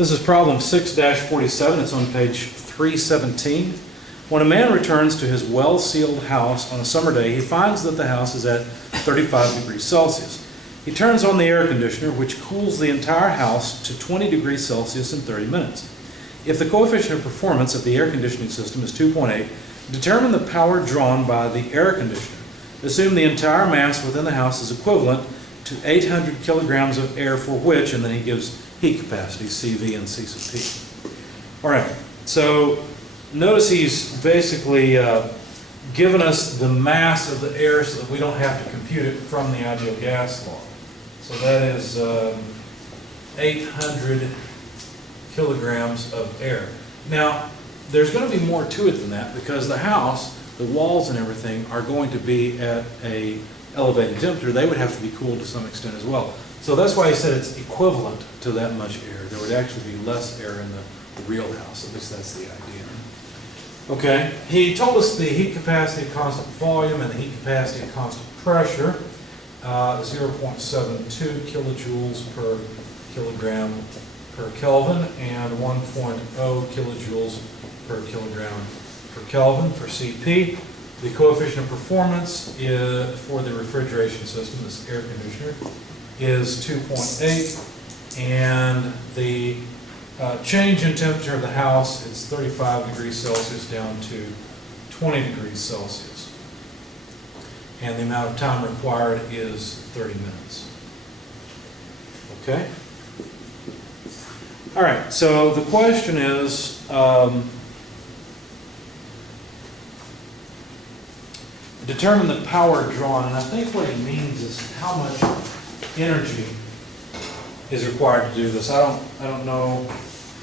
This is problem 6-47. It's on page 317. When a man returns to his well-sealed house on a summer day, he finds that the house is at 35 degrees Celsius. He turns on the air conditioner, which cools the entire house to 20 degrees Celsius in 30 minutes. If the coefficient of performance of the air conditioning system is 2.8, determine the power drawn by the air conditioner. Assume the entire mass within the house is equivalent to 800 kilograms of air for which, and then he gives heat capacity, CV and C sub P. All right, so notice he's basically given us the mass of the air so that we don't have to compute it from the ideal gas law. So that is 800 kilograms of air. Now, there's going to be more to it than that because the house, the walls and everything are going to be at a elevated temperature. They would have to be cooled to some extent as well. So that's why he said it's equivalent to that much air. There would actually be less air in the real house. At least that's the idea. Okay, he told us the heat capacity at constant volume and the heat capacity at constant pressure, 0.72 kilojoules per kilogram per Kelvin and 1.0 kilojoules per kilogram per Kelvin for CP. The coefficient of performance for the refrigeration system, this air conditioner, is 2.8, and the change in temperature of the house is 35 degrees Celsius down to 20 degrees Celsius. And the amount of time required is 30 minutes. Okay? All right, so the question is, determine the power drawn, and I think what he means is how much energy is required to do this. I don't know.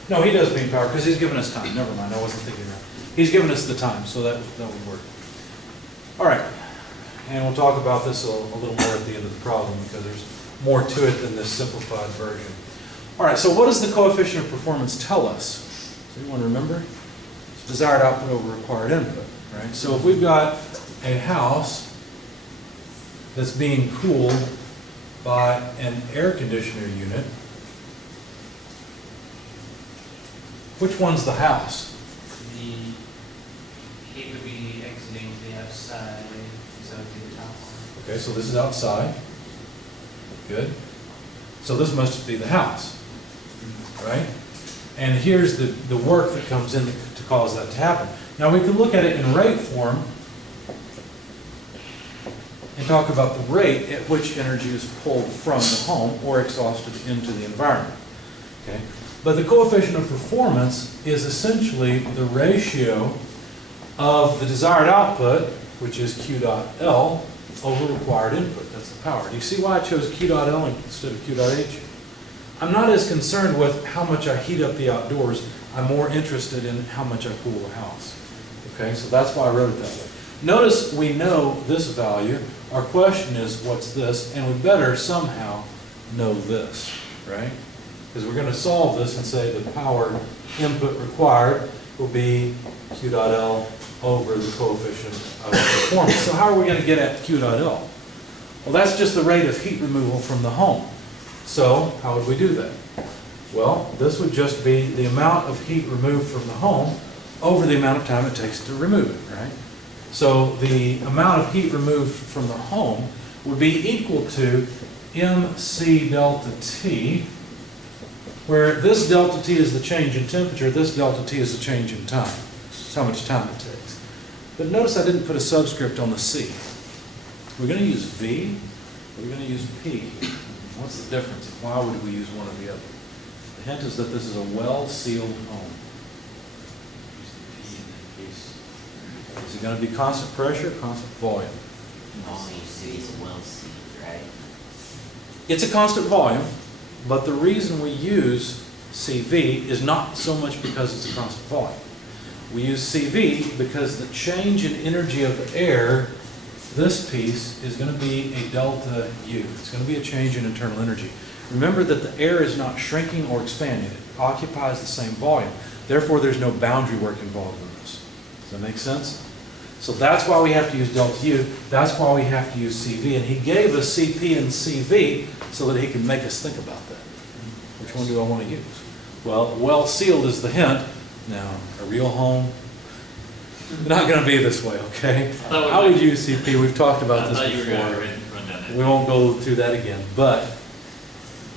No, he does mean power because he's given us time. Never mind, I wasn't thinking that. He's given us the time, so that would work. All right, and we'll talk about this a little more at the end of the problem because there's more to it than this simplified version. All right, so what does the coefficient of performance tell us? Does anyone remember? It's desired output over required input, right? So if we've got a house that's being cooled by an air conditioner unit, which one's the house? The heat would be exiting the outside, so it would be the top one. Okay, so this is outside. Good. So this must be the house, right? And here's the work that comes in to cause that to happen. Now we can look at it in rate form and talk about the rate at which energy is pulled from the home or exhausted into the environment. Okay? But the coefficient of performance is essentially the ratio of the desired output, which is Q dot L, over required input. That's the power. Do you see why I chose Q dot L instead of Q dot H? I'm not as concerned with how much I heat up the outdoors. I'm more interested in how much I cool the house. Okay, so that's why I wrote it that way. Notice we know this value. Our question is, what's this? And we better somehow know this, right? Because we're going to solve this and say the power input required will be Q dot L over the coefficient of performance. So how are we going to get at Q dot L? Well, that's just the rate of heat removal from the home. So how would we do that? Well, this would just be the amount of heat removed from the home over the amount of time it takes to remove it, right? So the amount of heat removed from the home would be equal to MC delta T, where this delta T is the change in temperature, this delta T is the change in time. That's how much time it takes. But notice I didn't put a subscript on the C. We're going to use V, or we're going to use P. What's the difference? Why would we use one or the other? The hint is that this is a well-sealed home. Is it going to be constant pressure or constant volume? No, you see it's well sealed, right? It's a constant volume, but the reason we use CV is not so much because it's a constant volume. We use CV because the change in energy of the air, this piece, is going to be a delta U. It's going to be a change in internal energy. Remember that the air is not shrinking or expanding. It occupies the same volume. Therefore, there's no boundary work involved in this. Does that make sense? So that's why we have to use delta U. That's why we have to use CV. And he gave us CP and CV so that he can make us think about that. Which one do I want to use? Well, well sealed is the hint. Now, a real home, not gonna be this way, okay? That would How would make- UCP, we've talked about I this thought you were gonna before. run down that. We won't go through that again, but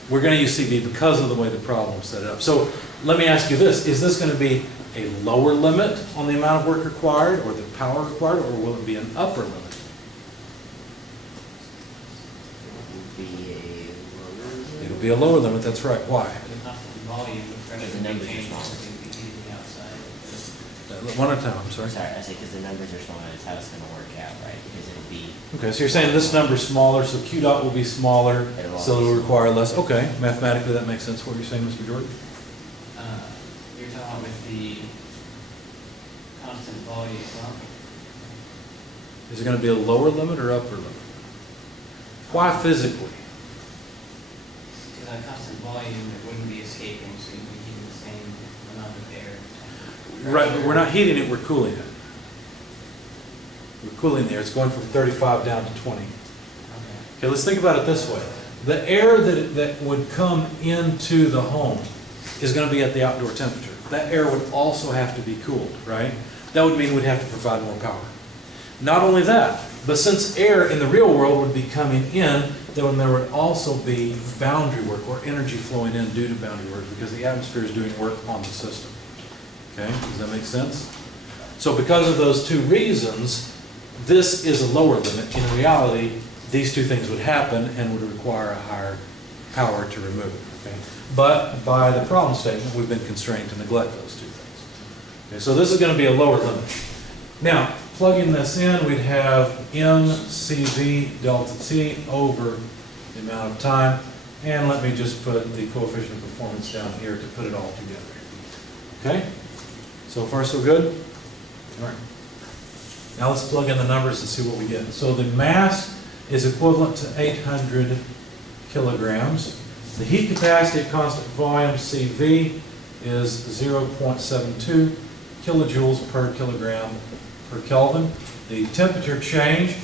we're gonna use CV because of the way the problem's set up. So let me ask you this, is this gonna be a lower limit on the amount of work required or the power required, or will it be an upper limit? Would be a lower. It'll be a lower limit, that's right. Why? The constant volume of pressure Because the numbers are changes small. to be heating outside. One at a time, I'm sorry. Sorry, I say because the numbers are small, that's how it's gonna work out, right? Because it'll be, Okay, so you're saying this number's smaller, so Q dot will be smaller, so it'll require less. Okay, mathematically, that makes sense. What you're saying, Mr. Jordan? You're talking about with the constant volume, huh? Is it gonna be a lower limit or upper limit? Why physically? Because at constant volume, it wouldn't be escaping, so you'd be heating the same amount of air. Right, but we're not heating it, we're cooling it. We're cooling the air, it's going from 35 down to 20. Okay. Okay, let's think about it this way. The air that would come into the home is gonna be at the outdoor temperature. That air would also have to be cooled, right? That would mean we'd have to provide more power. Not only that, but since air in the real world would be coming in, then there would also be boundary work or energy flowing in due to boundary work because the atmosphere is doing work on the system. Okay, does that make sense? So because of those two reasons, this is a lower limit. In reality, these two things would happen and would require a higher power to remove it. Okay? But by the problem statement, we've been constrained to neglect those two things. Okay, so this is going to be a lower limit. Now, plugging this in, we'd have mCV delta T over the amount of time. And let me just put the coefficient of performance down here to put it all together. Okay? So far, so good? All right. Now let's plug in the numbers and see what we get. So the mass is equivalent to 800 kilograms. The heat capacity at constant volume, CV, is 0.72 kilojoules per kilogram per Kelvin. The temperature change,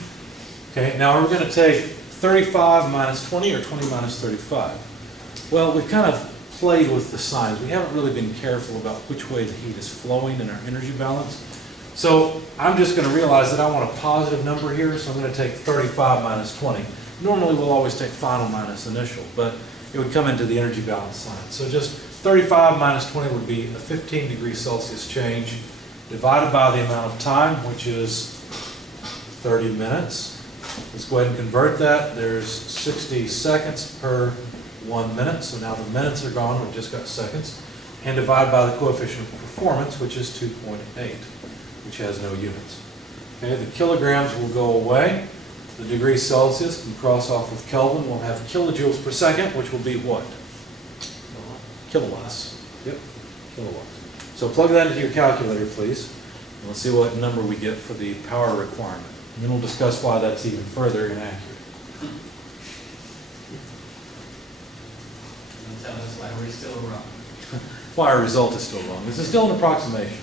okay, now we're going to take 35 minus 20 or 20 minus 35. Well, we've kind of played with the signs. We haven't really been careful about which way the heat is flowing in our energy balance. So I'm just going to realize that I want a positive number here, so I'm going to take 35 minus 20. Normally we'll always take final minus initial, but it would come into the energy balance sign. So just 35 minus 20 would be a 15 degrees Celsius change divided by the amount of time, which is 30 minutes. Let's go ahead and convert that. There's 60 seconds per 1 minute, so now the minutes are gone, we've just got seconds. And divide by the coefficient of performance, which is 2.8. Which has no units. Okay, the kilograms will go away. The degrees Celsius can cross off with Kelvin. We'll have kilojoules per second, which will be what? Kilowatts. Yep, kilowatts. So plug that into your calculator, please. And let's see what number we get for the power requirement. And then we'll discuss why that's even further inaccurate. And tell us why we're still wrong. Why our result is still wrong. This is still an approximation.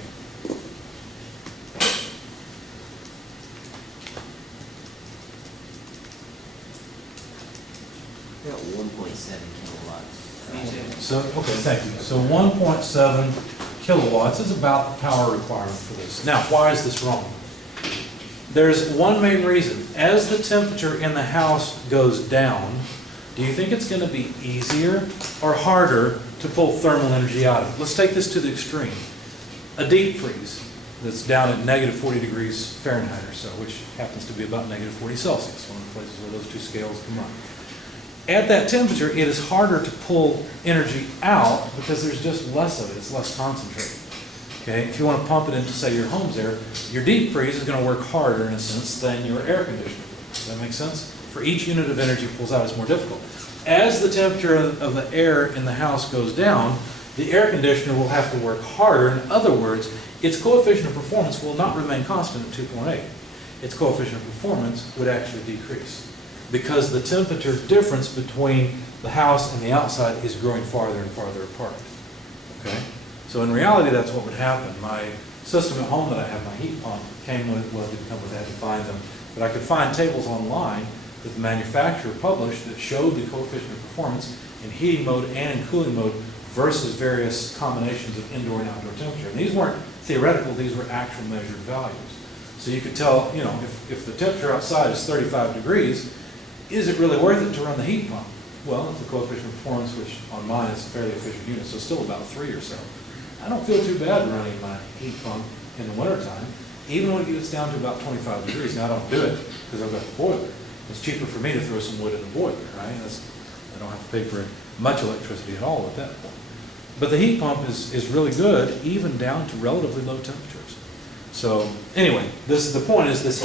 about 1.7 kilowatts. Me too. So, okay, thank you. So 1.7 kilowatts is about the power requirement for this. Now, why is this wrong? There's one main reason. As the temperature in the house goes down, do you think it's going to be easier or harder to pull thermal energy out of it? Let's take this to the extreme. A deep freeze that's down at negative 40 degrees Fahrenheit or so, which happens to be about negative 40 Celsius, one of the places where those two scales come up. At that temperature, it is harder to pull energy out because there's just less of it. It's less concentrated. Okay? If you want to pump it into, say, your home's air, your deep freeze is going to work harder, in a sense, than your air conditioner. Does that make sense? For each unit of energy it pulls out, it's more difficult. As the temperature of the air in the house goes down, the air conditioner will have to work harder. In other words, its coefficient of performance will not remain constant at 2.8. Its coefficient of performance would actually decrease, because the temperature difference between the house and the outside is growing farther and farther apart. Okay? So in reality, that's what would happen. My system at home that I have, my heat pump, came with, well, it didn't come with, I had to find them, but I could find tables online that the manufacturer published that showed the coefficient of performance in heating mode and in cooling mode versus various combinations of indoor and outdoor temperature. And these weren't theoretical, these were actual measured values. So you could tell, you know, if the temperature outside is 35 degrees, is it really worth it to run the heat pump? Well, it's the coefficient of performance, which on mine is a fairly efficient unit, so still about 3 or so. I don't feel too bad running my heat pump in the wintertime, even when it gets down to about 25 degrees. Now, I don't do it because I've got the boiler. It's cheaper for me to throw some wood in the boiler, right? I don't have to pay for much electricity at all at that point. But the heat pump is really good, even down to relatively low temperatures. So anyway, the point is this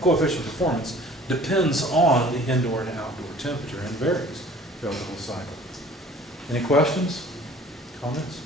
coefficient of performance depends on the indoor and outdoor temperature and varies throughout the whole cycle. Any questions, comments?